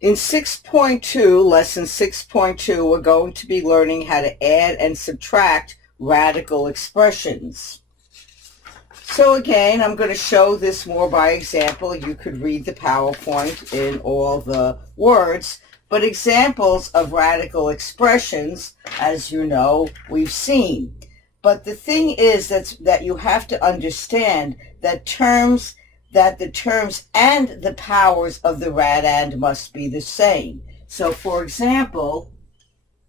In 6.2, lesson 6.2, we're going to be learning how to add and subtract radical expressions. So again, I'm going to show this more by example. You could read the PowerPoint in all the words, but examples of radical expressions, as you know, we've seen. But the thing is that you have to understand that the terms and the powers of the rad-and must be the same. So for example,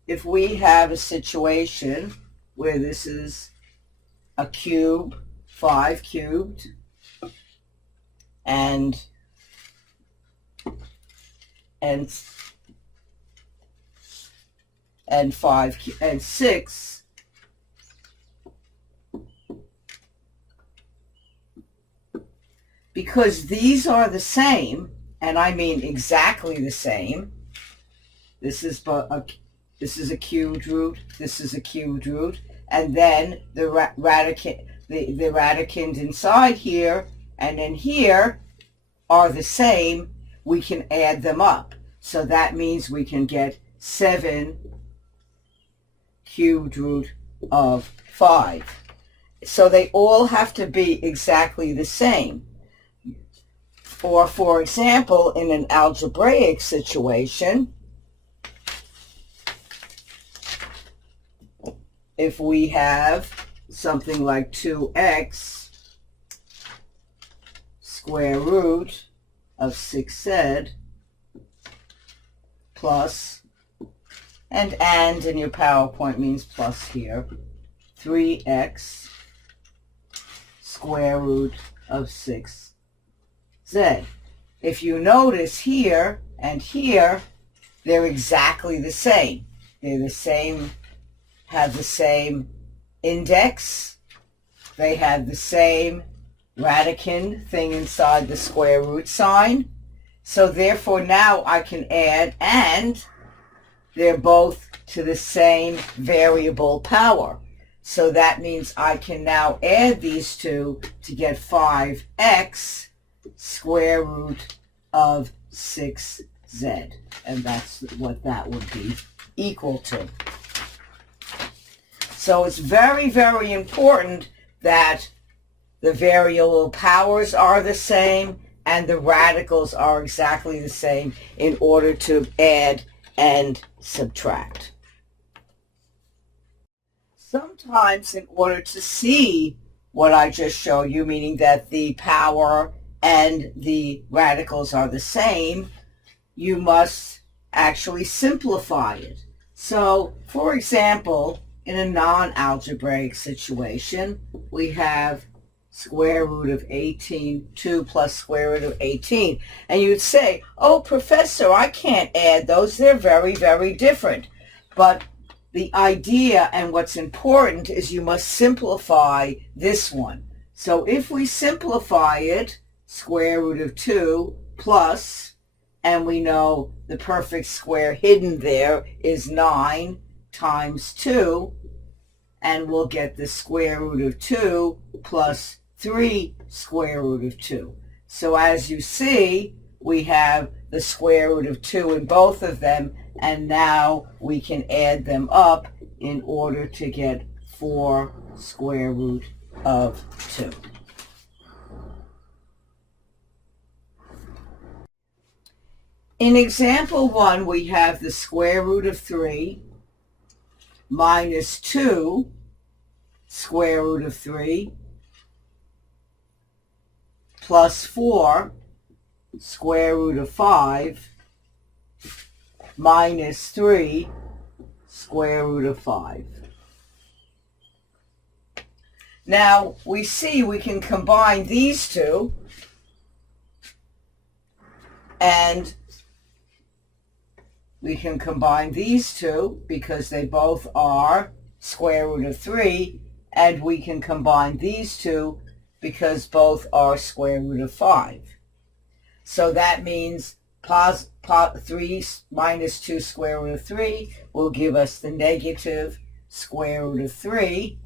if we have a situation where this is a cube, 5 cubed, and 6, because these are the same, and I mean exactly the same. This is a cubed root, this is a cubed root, and then the radicand inside here and in here are the same. We can add them up. So that means we can get 7 cubed root of 5. So they all have to be exactly the same. Or, for example, in an algebraic situation, if we have something like 2x square root of 6z plus, and in your PowerPoint means plus here, 3x square root of 6z. If you notice here and here, they're exactly the same. They're the same, have the same index. They have the same radicand thing inside the square root sign. So therefore now I can add, and they're both to the same variable power. So that means I can now add these two to get 5x square root of 6z. And that's what that would be equal to. So it's very, very important that the variable powers are the same and the radicals are exactly the same in order to add and subtract. Sometimes in order to see what I just showed you, meaning that the power and the radicals are the same, you must actually simplify it. So, for example, in a non-algebraic situation, we have square root of 18, 2 plus square root of 18. And you'd say, oh, Professor, I can't add those. They're very, very different. But the idea and what's important is you must simplify this one. So if we simplify it, square root of 2 plus, and we know the perfect square hidden there is 9 times 2, and we'll get the square root of 2 plus 3 square root of 2. So as you see, we have the square root of 2 in both of them, and now we can add them up in order to get 4 square root of 2. In example 1, we have the square root of 3 minus 2 square root of 3 plus 4 square root of 5 minus 3 square root of 5. Now we see we can combine these two, and we can combine these two because they both are square root of 3, and we can combine these two because both are square root of 5. So that means 3 minus 2 square root of 3 will give us the negative square root of 3.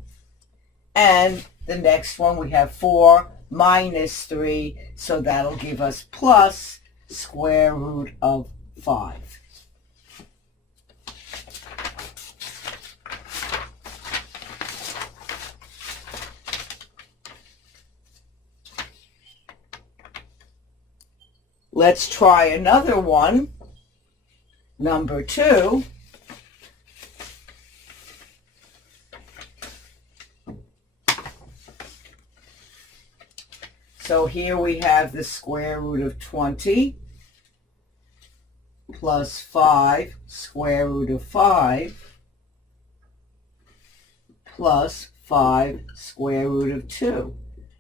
And the next one, we have 4 minus 3, so that'll give us plus square root of 5. Let's try another one. Number 2. So here we have the square root of 20 plus 5 square root of 5 plus 5 square root of 2.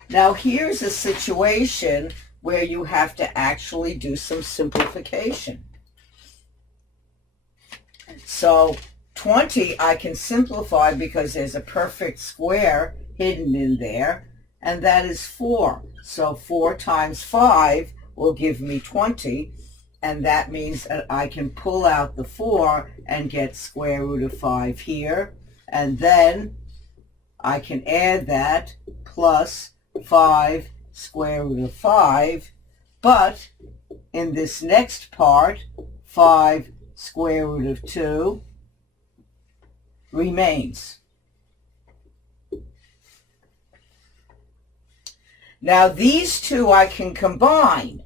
Now here's a situation where you have to actually do some simplification. So 20 I can simplify because there's a perfect square hidden in there, and that is 4. So 4 times 5 will give me 20, and that means that I can pull out the 4 and get square root of 5 here, and then I can add that plus 5 square root of 5, but in this next part, 5 square root of 2 remains. Now these two I can combine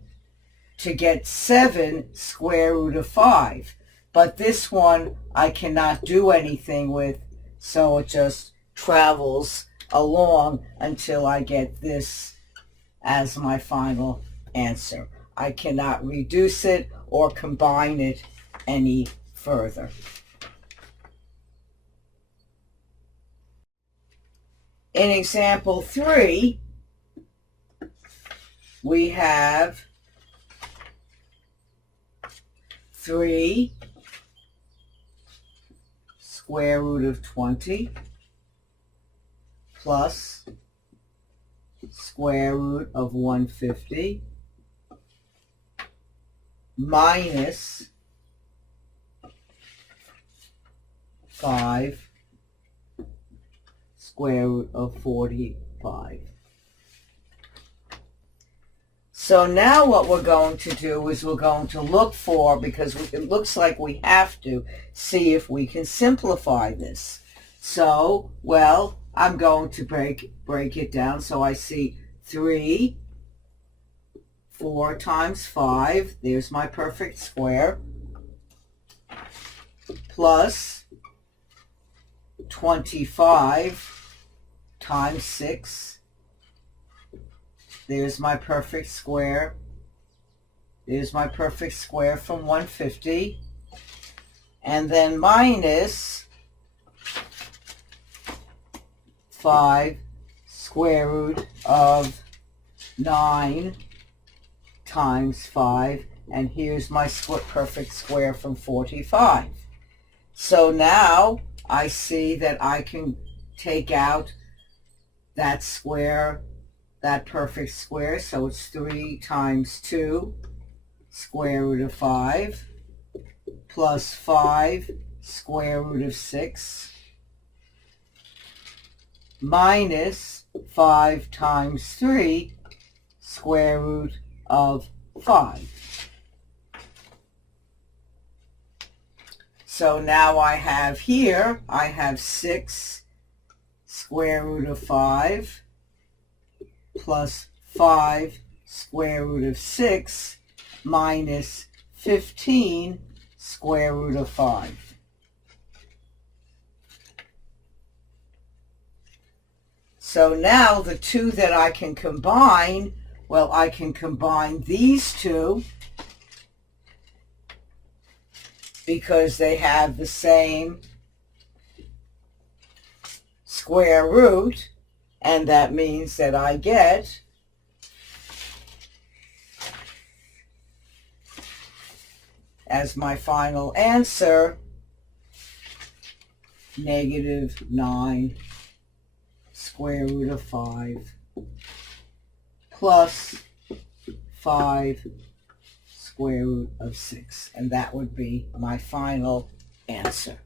to get 7 square root of 5, but this one I cannot do anything with, so it just travels along until I get this as my final answer. I cannot reduce it or combine it any further. In example 3, we have 3 square root of 20 plus square root of 150 minus 5 square root of 45. So now what we're going to do is we're going to look for, because it looks like we have to, see if we can simplify this. So, well, I'm going to break it down. So I see 3, 4 times 5, there's my perfect square, plus 25 times 6, there's my perfect square. There's my perfect square from 150. And then minus 5 square root of 9 times 5. And here's my perfect square from 45. So now I see that I can take out that square, that perfect square, so it's 3 times 2 square root of 5 plus 5 square root of 6 minus 5 times 3 square root of 5. So now I have here, I have 6 square root of 5 plus 5 square root of 6 minus 15 square root of 5. So now the two that I can combine, well, I can combine these two because they have the same square root, and that means that I get as my final answer -9 square root of 5 plus 5 square root of 6. And that would be my final answer.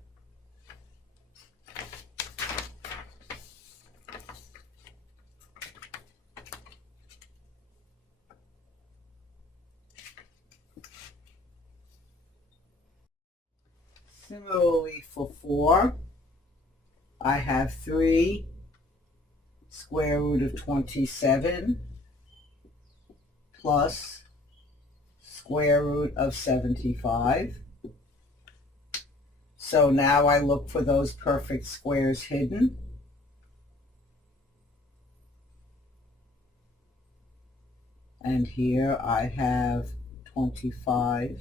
Similarly for 4, I have 3 square root of 27 plus square root of 75. So now I look for those perfect squares hidden. And here I have 25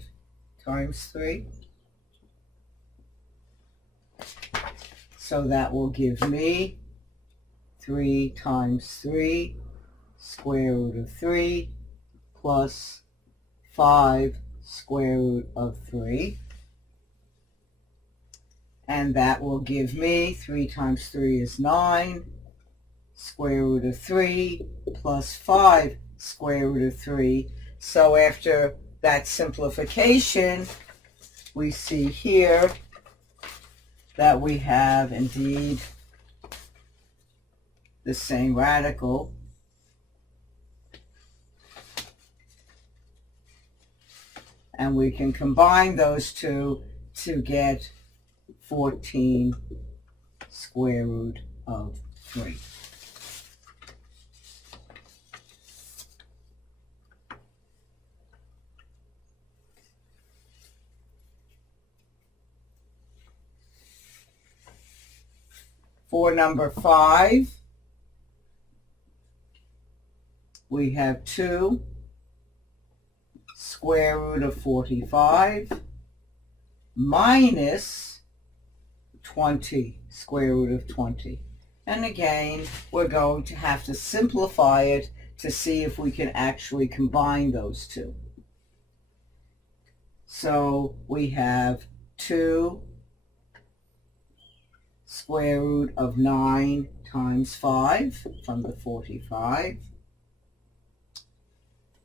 times 3. So that will give me 3 times 3 square root of 3 plus 5 square root of 3. And that will give me 3 times 3 is 9 square root of 3 plus 5 square root of 3. So after that simplification, we see here that we have indeed the same radical. And we can combine those two to get 14 square root of 3. For number 5, we have 2 square root of 45 minus 20 square root of 20. And again, we're going to have to simplify it to see if we can actually combine those two. So we have 2 square root of 9 times 5 from the 45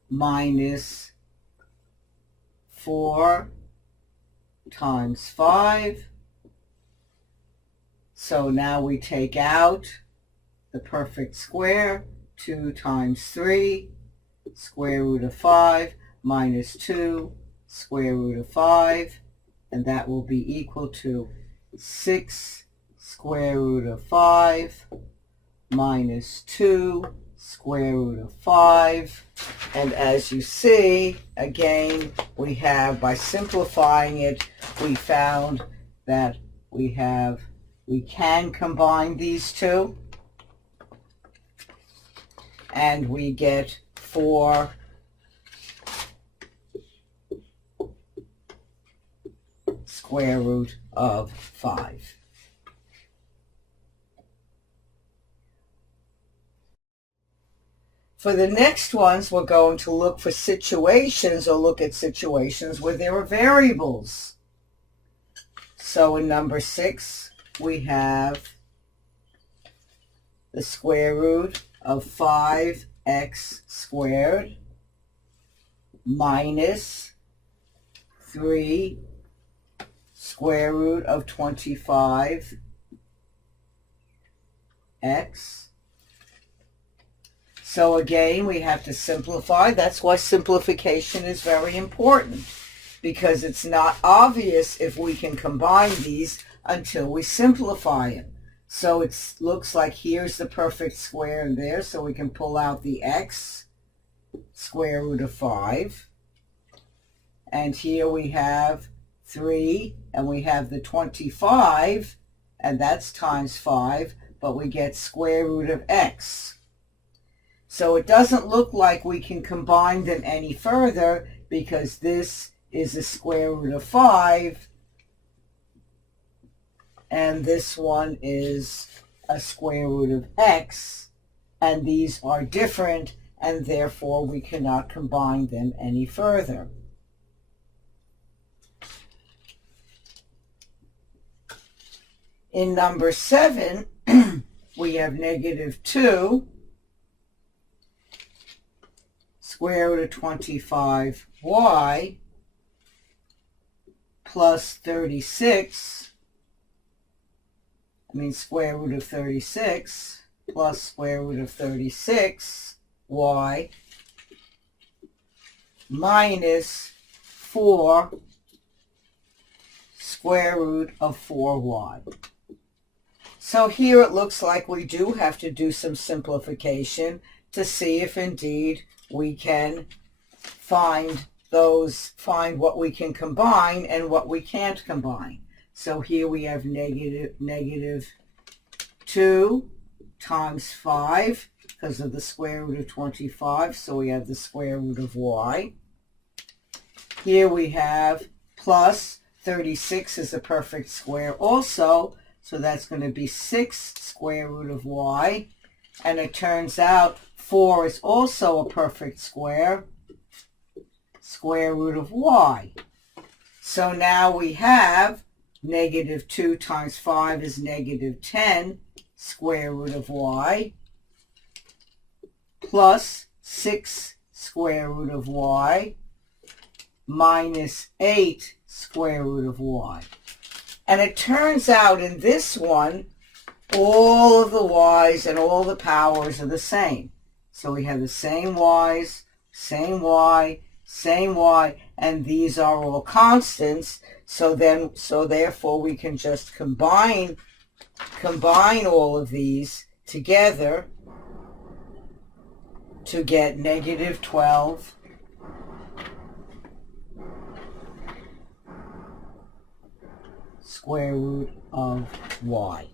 minus 4 times 5. So now we take out the perfect square, 2 times 3, square root of 5 minus 2, square root of 5, and that will be equal to 6 square root of 5 minus 2 square root of 5. And as you see, again, we have, by simplifying it, we found that we can combine these two, and we get 4 square root of 5. For the next ones, we're going to look for situations, or look at situations where there are variables. So in number 6, we have the square root of 5x squared minus 3 square root of 25x. So again, we have to simplify. That's why simplification is very important, because it's not obvious if we can combine these until we simplify it. So it looks like here's the perfect square in there, so we can pull out the x, square root of 5. And here we have 3, and we have the 25, and that's times 5, but we get square root of x. So it doesn't look like we can combine them any further, because this is a square root of 5, and this one is a square root of x, and these are different, and therefore we cannot combine them any further. In number 7, we have negative 2 square root of 25y plus 36, square root of 36 plus square root of 36y minus 4 square root of 4y. So here it looks like we do have to do some simplification to see if indeed we can find what we can combine and what we can't combine. So here we have negative 2 times 5 because of the square root of 25, so we have the square root of y. Here we have plus 36 is a perfect square also, so that's going to be 6 square root of y. And it turns out 4 is also a perfect square, square root of y. So now we have negative 2 times 5 is negative 10 square root of y plus 6 square root of y minus 8 square root of y. And it turns out in this one, all of the y's and all the powers are the same. So we have the same y's, same y, same y, and these are all constants. So therefore we can just combine all of these together to get negative 12 square root of y.